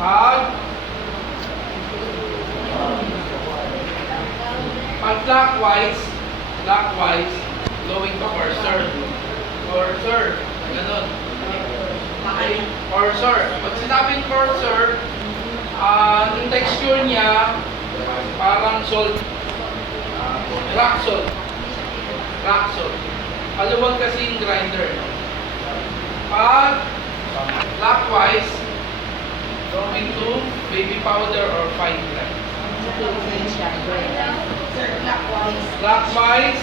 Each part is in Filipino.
Pag clockwise, going to cursor. Cursor. Ganun. Okay. Cursor. Pag sinabing cursor, yung texture niya, parang salt. Rock salt. Rock salt. Maluwag kasi yung grinder. Pag clockwise, going to baby powder or fine grind. Clockwise.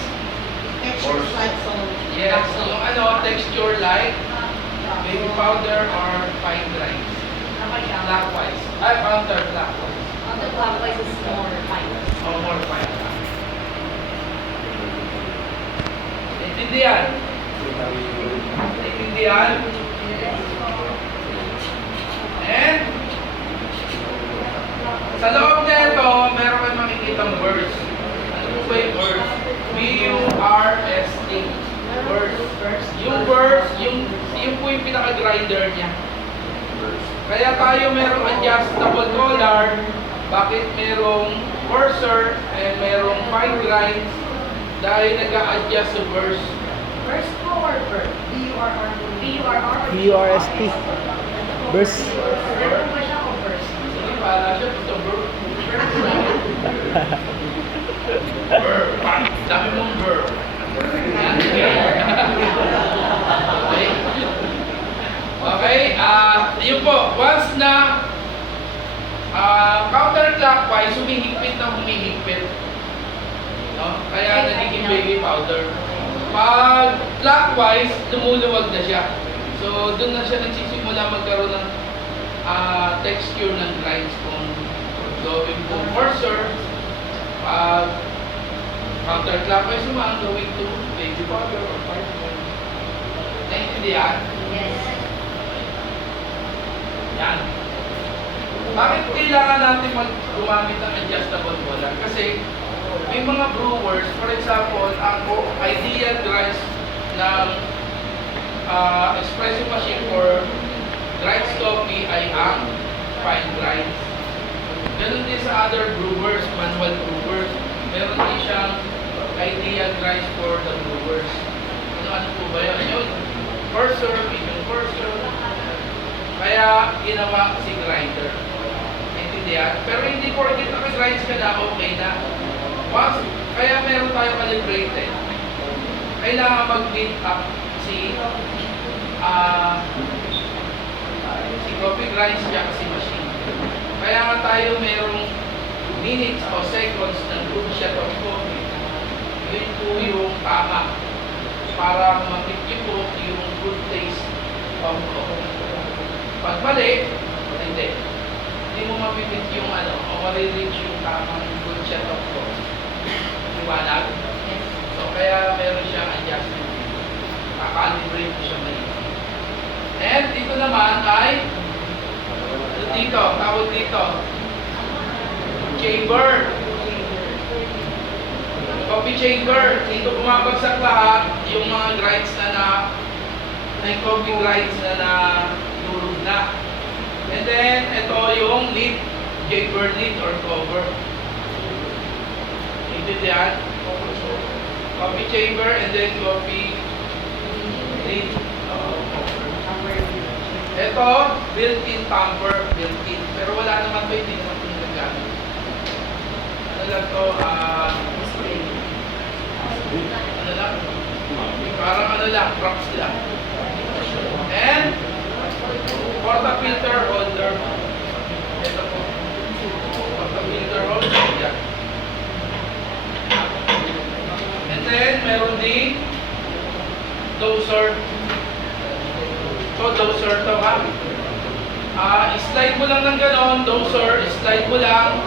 Texture like so. Yes, yung texture like baby powder or fine grinds. Clockwise. Counterclockwise. Counterclockwise is more fine. O more fine. Intindihan? Intindihan? And sa loob nito, meron kayong makikitang verse. Ano po ba yung verse? B-U-R-S-T. Verse. Yung verse, yung po yung pinaka-grinder niya. Kaya tayo merong adjustable collar. Bakit merong cursor and merong fine grinds? Dahil nag-a-adjust sa verse. First or verb? B-U-R-R? B-U-R-R? B-U-R-S-T. Verse. Verb ba siya o verse? Sige, pala siya. Ito, verb. Verb. Dami mong verb. Okay, yun po. Once na counterclockwise, humihigpit na humihigpit. No? Kaya nagiging baby powder. Pag clockwise, lumuluwag na siya. So, doon na siya nagsisimula magkaroon ng texture ng grinds kung going to cursor. Pag counterclockwise naman, going to baby powder or fine grinds. Naintindihan? Yes. Yan. Bakit kailangan natin gumamit ng adjustable collar? Kasi may mga brewers, for example, ang ideal grinds ng espresso machine for grinds coffee ay ang fine grinds. Ganun din sa other brewers, manual brewers. Meron din siyang ideal grinds for the brewers. Ano po ba yun? Yun. Cursor, medium cursor. Kaya ginawa si grinder. Intindihan? Pero hindi porket naka-grinds ka na, okay na. Once, kaya meron tayo calibrated. Kailangan mag-beat up si coffee grinds niya kasi machine. Kaya nga tayo merong minutes o seconds ng good shot of coffee. Yun po yung tama para mapipili po yung good taste of coffee. Pag mali, hindi. Hindi mo mapipit yung o marireach yung tamang good shot of coffee. Iwanag. So, kaya meron siyang adjustment. Kakalibrate mo siya mali. And dito naman ay dito, tawag dito chamber. Coffee chamber. Dito bumabagsak lahat yung mga grinds na coffee grinds na durog na. And then, ito yung lid, chamber lid or cover. Intindihan? Coffee chamber and then coffee lid. Ito, built-in tamper, built-in. Pero wala naman ito, hindi naman ito nagagamit. Ano lang ito, ano lang? Parang props lang. And, portafilter holder. Ito po. Portafilter holder. Yan. And then, meron din doser. So, doser to ha. Slide mo lang ng ganon, doser, slide mo lang.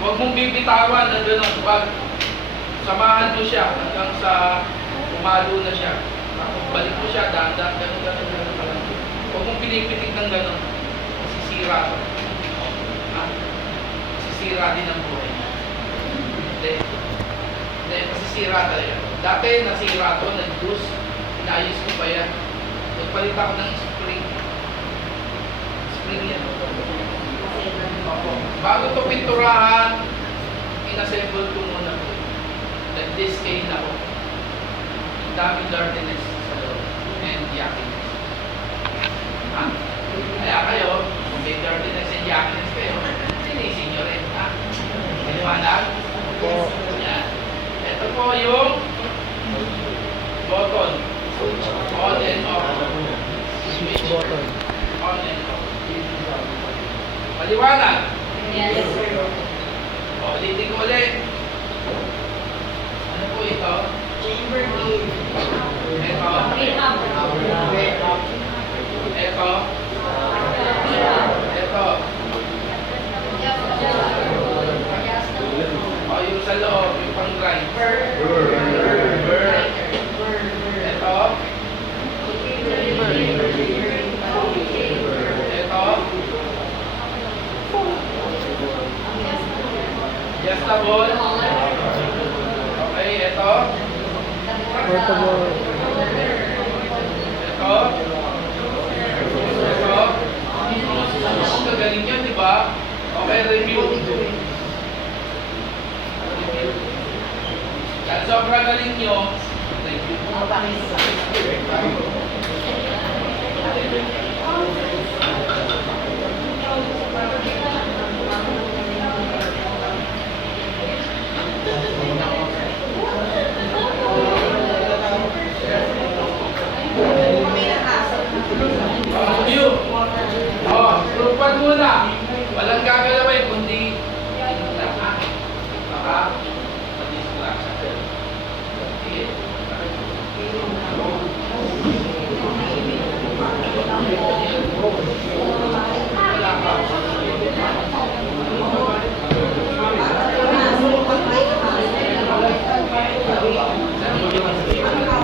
Huwag mong bibitawan ng ganon. Huwag. Samahan mo siya hanggang sa umalo na siya. Tapos balik mo siya, dahan-dahan, ganon. Huwag mong pinipitik ng ganon. Masisira to. Masisira din ang buhay. Hindi. Hindi, masisira talaga. Dati nasira to, nag-juice. Inayos ko pa yan. Nagpalit ako ng spring. Spring yan. Opo. Bago ito pinturahan, inassemble ko muna po. Nag-discale ako. Ang daming dirtiness sa loob. And yuckiness. Ha? Kaya kayo, kung may dirtiness and yuckiness kayo, sinisin nyo rin. Ha? Maliwanag? Po. Yan. Ito po yung button. On and off. Switch button. On and off. Maliwanag? Yes, sir. O, ulitin ko ulit. Ano po ito? Chamber gauge. Ito. Rehab. Ito. Ito. O, yung sa loob, yung pang-grind. Ito. Ito. Adjustable. Okay, ito. Portable. Ito. Ito. Ang gagaling yun, di ba? Okay, review. Review. Dahil sobrang galing nyo,